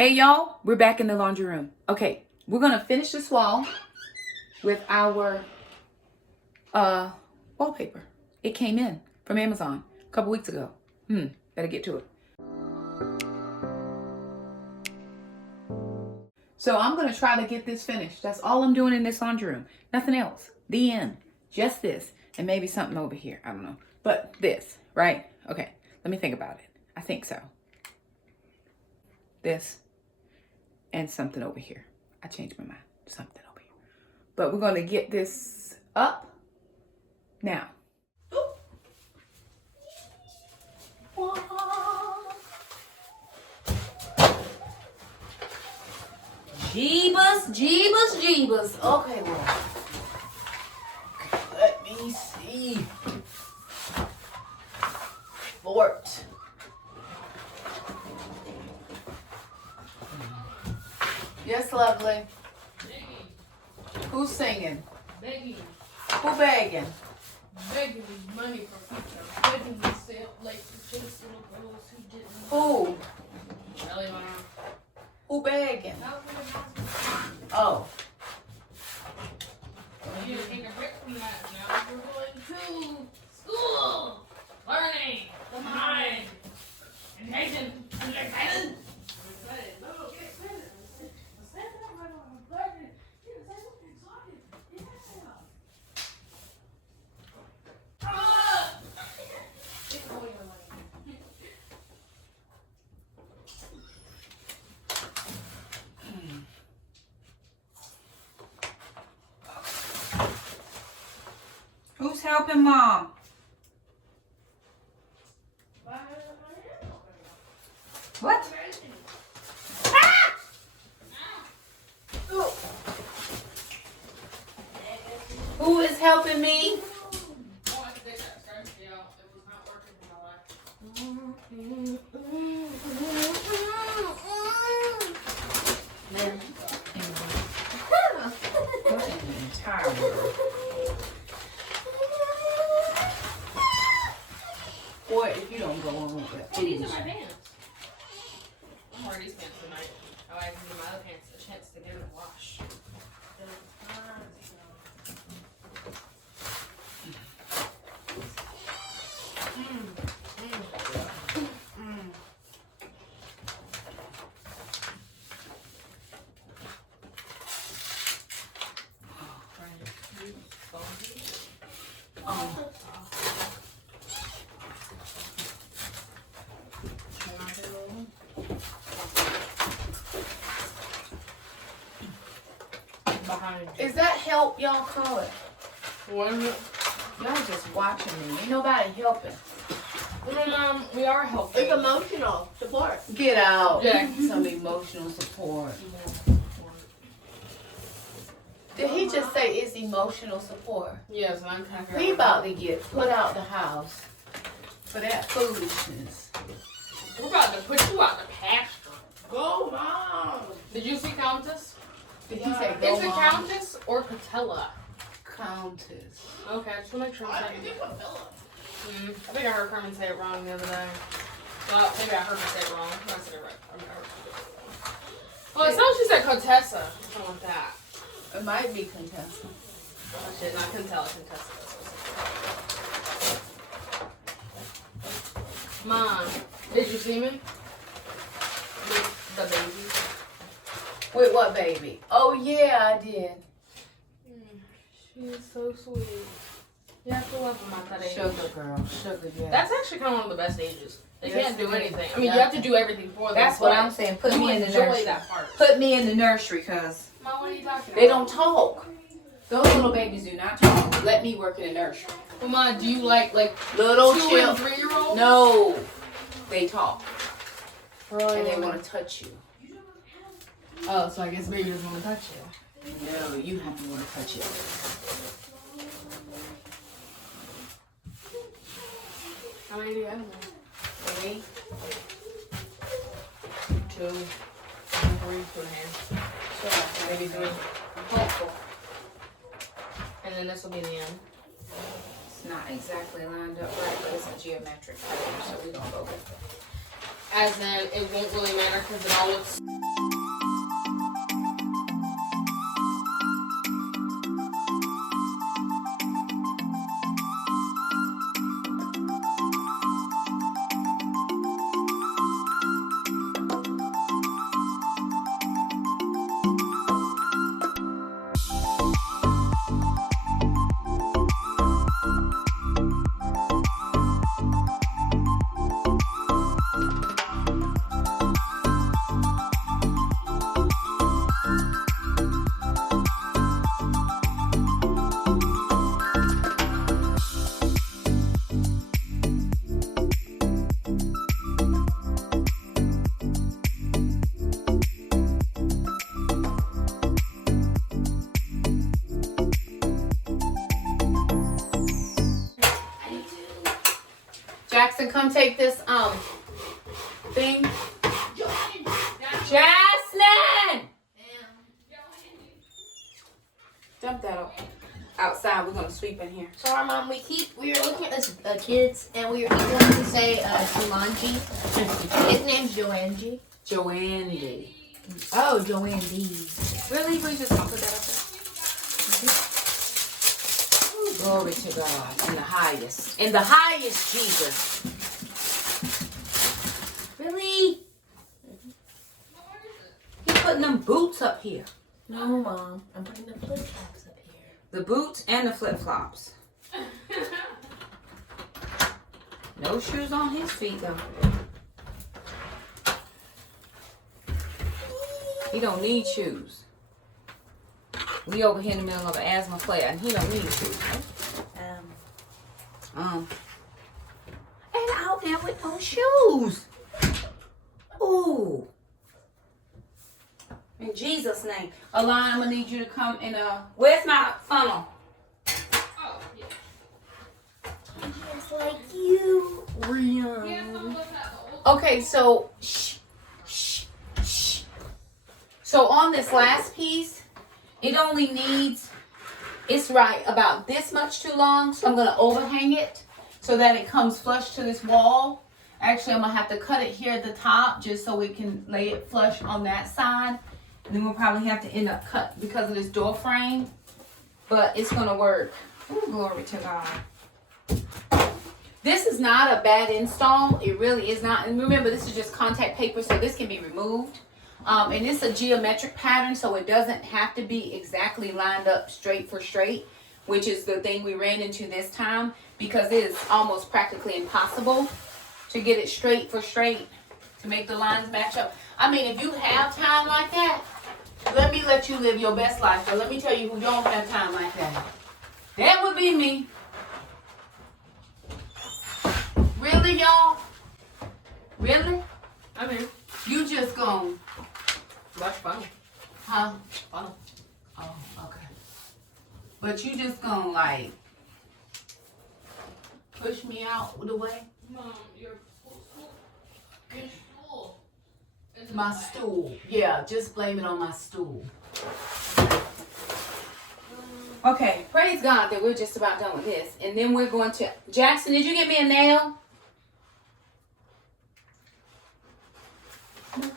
Hey y'all, we're back in the laundry room. Okay, we're gonna finish this wall with our wallpaper. It came in from Amazon a couple weeks ago. Better get to it. So I'm gonna try to get this finished. That's all I'm doing in this laundry room. Nothing else. The end. Just this. And maybe something over here. I don't know. But this, right? Okay, let me think about it. I think so. This. And something over here. I changed my mind. Something over here. But we're going to get this up now. Jeebus, Jeebus, Jeebus. Okay, well. Let me see. Fort. Yes, lovely. Begging. Who's singing? Begging. Who begging? Begging money for pizza. Begging to stay up late to chase little girls who didn't. Who? Ellie Mom. Who begging? Oh. You need to take a break from that now. We're going to school. Learning. The mind. And Nathan. And Nathan. Who's helping Mom? What? Ah! Oh. Who is helping me? Boy, if you don't go on with that. Oh, these are my pants. I'm wearing these pants tonight. Oh, I can give my other pants a chance to get them washed. Is that help y'all call it? One. Y'all just watching me. Ain't nobody helping. Mom, we are helping. It's emotional support. Get out. Yeah. Some emotional support. Did he just say it's emotional support? Yes, I'm kind of. We about to get put out the house for that foolishness. We're about to put you out the pasture. Go, Mom. Did you see Countess? Did he say go, Is it Mom? Countess or Catella? Countess. Okay, I just want to make sure I'm saying it. I think I heard Carmen say it wrong the other day. Well, maybe I heard her say it wrong. I said it right. I mean, I heard her say it wrong. Well, it sounds like she said Contessa. Something like that. It might be Contessa. Oh, shit, not Contella, Contessa. Mom, did you see me? With the baby. With what baby? Oh yeah, I did. She's so sweet. You have to love them at that age. Sugar girl, sugar yeah. That's actually kind of one of the best ages. They Yes, can't do it is. anything. I mean, you have to do everything for them. That's what I'm saying. Put me in the enjoy nursery. that part. Put me in the nursery, cause Mom, what are you talking about? they don't talk. Those little babies do not talk. Let me work in the nursery. Well, Mom, do you like Little 2 chill. and 3-year-olds? No, they talk Bro. and they want to touch you. Oh, so I guess baby doesn't want to touch you. No, you have to want to touch it. How many do you have? 3, 2, 2, 3, 2.5. Maybe 3. hopeful. And then this will be the end. It's not exactly lined up right, but it's a geometric pattern, so we're gonna go with it. As in, it won't really matter because it all looks... Jackson, come take this thing. Jackson! Dump that outside. We're gonna sweep in here. Sorry, Mom. We were looking at this kids, and we were wanting to say Jumanji. His name's Joanji. Joanne. Oh, Joanji. Really? We just gonna put that up there? Glory to God in the highest. In the highest, Jesus. Really? He's putting them boots up here. No, Mom. I'm putting the flip flops up here. The boots and the flip flops. No shoes on his feet though. He don't need shoes. We over here in the middle of an asthma flare and he don't need shoes. And out there with no shoes. Ooh. In Jesus' name. Alana, I'm gonna need you to come and where's my funnel? Oh, yeah. Just like you, Rian. Yeah, someone was that old. Okay, so shh. So on this last piece, it only needs, it's right about this much too long. So I'm gonna overhang it so that it comes flush to this wall. Actually, I'm gonna have to cut it here at the top just so we can lay it flush on that side. And then we'll probably have to end up cut because of this door frame. But it's gonna work. Ooh, glory to God. This is not a bad install. It really is not. And remember, this is just contact paper, so this can be removed. And it's a geometric pattern, so it doesn't have to be exactly lined up straight for straight, which is the thing we ran into this time, because it is almost practically impossible to get it straight for straight to make the lines match up. I mean, if you have time like that, let me let you live your best life. But let me tell you who don't have time like that. That would be me. Really, y'all? Really? I mean, You just gone, that's funny. huh? Funny. Oh, okay. But you just gonna like push me out the way? Mom, your stool. Is in My the way. stool. Yeah, just blame it on my stool. Okay, praise God that we're just about done with this. And then we're going to... Jackson, did you get me a nail? No.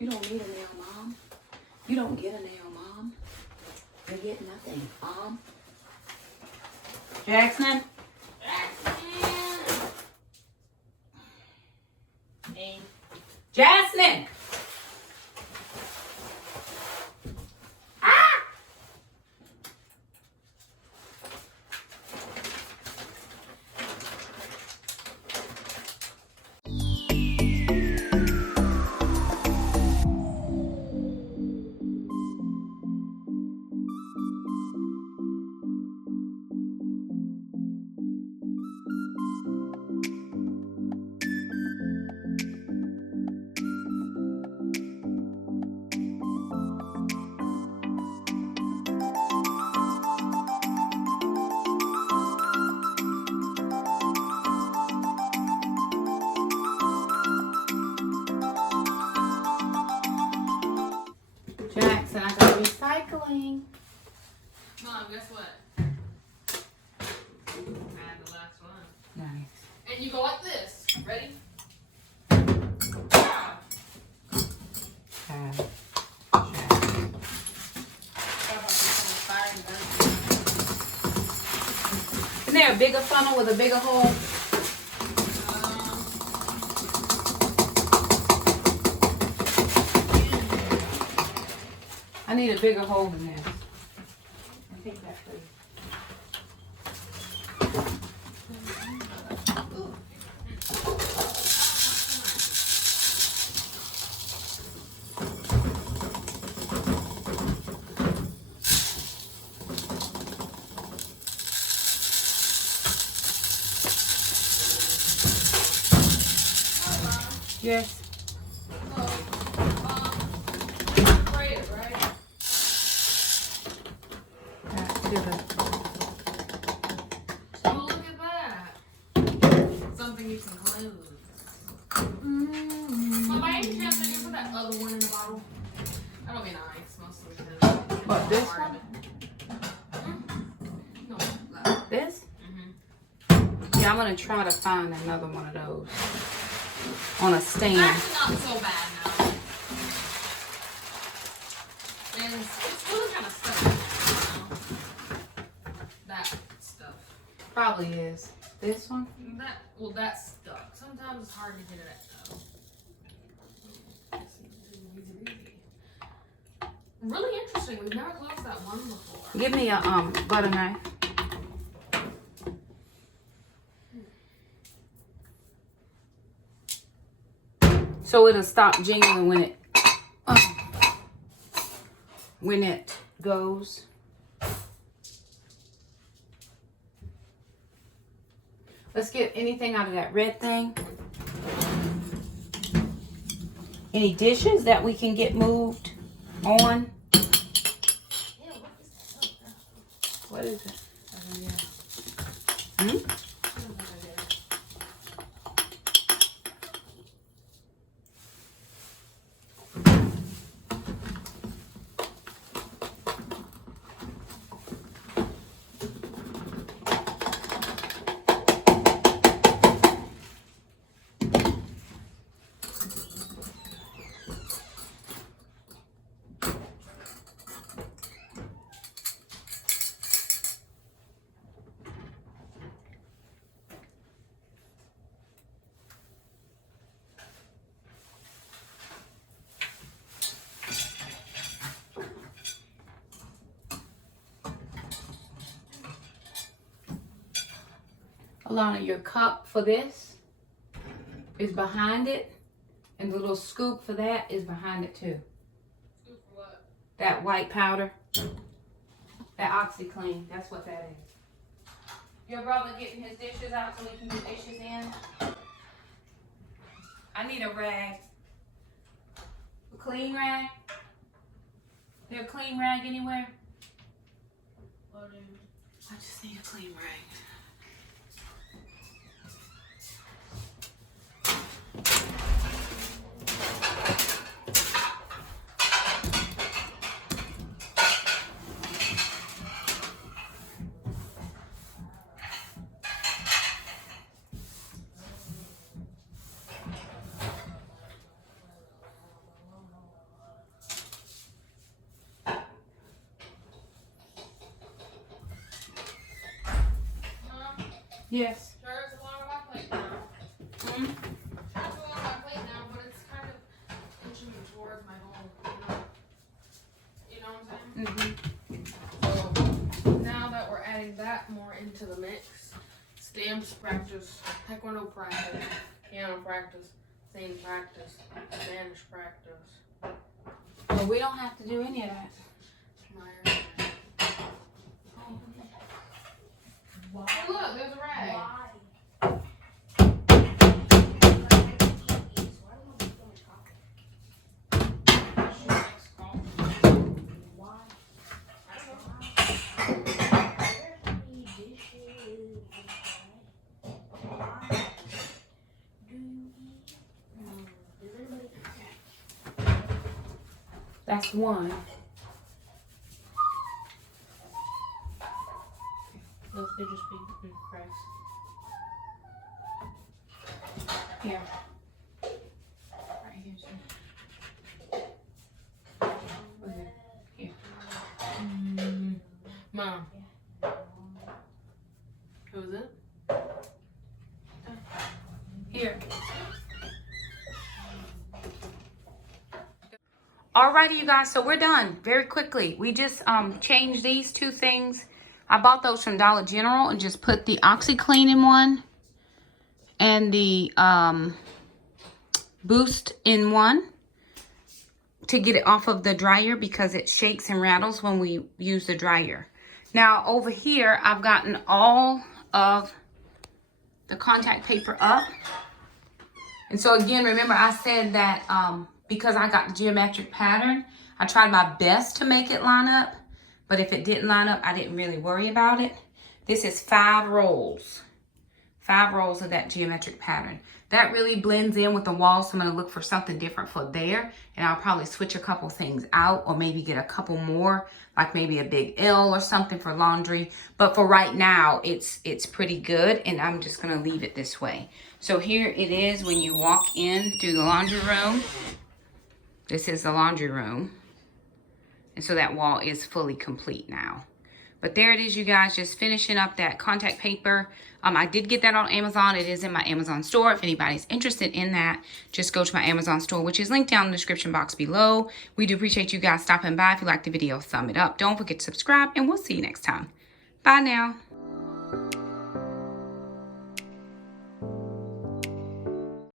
You don't need a nail, Mom. You don't get a nail, Mom. You get nothing, Mom. Jackson? Hey. Jasmine! Ah! Jackson, I got recycling. Mom, guess what? I had the last one. Nice. And you go like this. Ready? Isn't there a bigger funnel with a bigger hole? I need a bigger hole than this. I think that please. Yes. Braided, right? That's bigger. So look at that. So What, this one? No, This? Mm-hmm. Yeah, I'm gonna try to find another one of those on a stand. It's actually not so bad now. And it's really kind of stuck. That stuff. Probably is. This one? That's stuck. Sometimes it's hard to get it though. Really interesting. We've never closed that one before. Give me a butter knife. So it'll stop jingling when it goes. Let's get anything out of that red thing. Any dishes that we can get moved on. What is it? Hmm? Alana, your cup for this is behind it, and the little scoop for that is behind it too. Scoop for what? That white powder, that OxyClean, that's what that is. Your brother getting his dishes out so we can get dishes in. I need a rag. A clean rag? There a clean rag anywhere? I just need a clean rag. Yes. Sure, it's along my plate now. Hmm? It's along my plate now, but it's kind of inching towards my hole. You know what I'm saying? Mm-hmm. So now that we're adding that more into the mix, stamps practice, taekwondo practice, piano practice, singing practice, Spanish practice. Well, we don't have to do any of that. Hey, look, there's a rag. That's one. Those could just be pressed. Here. Right here, sir. Okay. Here. Mom. Who is it? Here. Alrighty, you guys, so we're done very quickly. We just changed these two things. I bought those from Dollar General and just put the OxyClean in one and the Boost in one to get it off of the dryer because it shakes and rattles when we use the dryer. Now over here, I've gotten all of the contact paper up. And so again, remember I said that because I got the geometric pattern, I tried my best to make it line up. But if it didn't line up, I didn't really worry about it. This is 5 rolls. 5 rows of that geometric pattern. That really blends in with the wall, so I'm going to look for something different for there. And I'll probably switch a couple things out, or maybe get a couple more, like maybe a big L or something for laundry. But for right now, it's pretty good, and I'm just going to leave it this way. So here it is when you walk in through the laundry room. This is the laundry room. And so that wall is fully complete now. But there it is, you guys, just finishing up that contact paper. I did get that on Amazon. It is in my Amazon store. If anybody's interested in that, just go to my Amazon store, which is linked down in the description box below. We do appreciate you guys stopping by. If you liked the video, thumb it up. Don't forget to subscribe, and we'll see you next time. Bye now.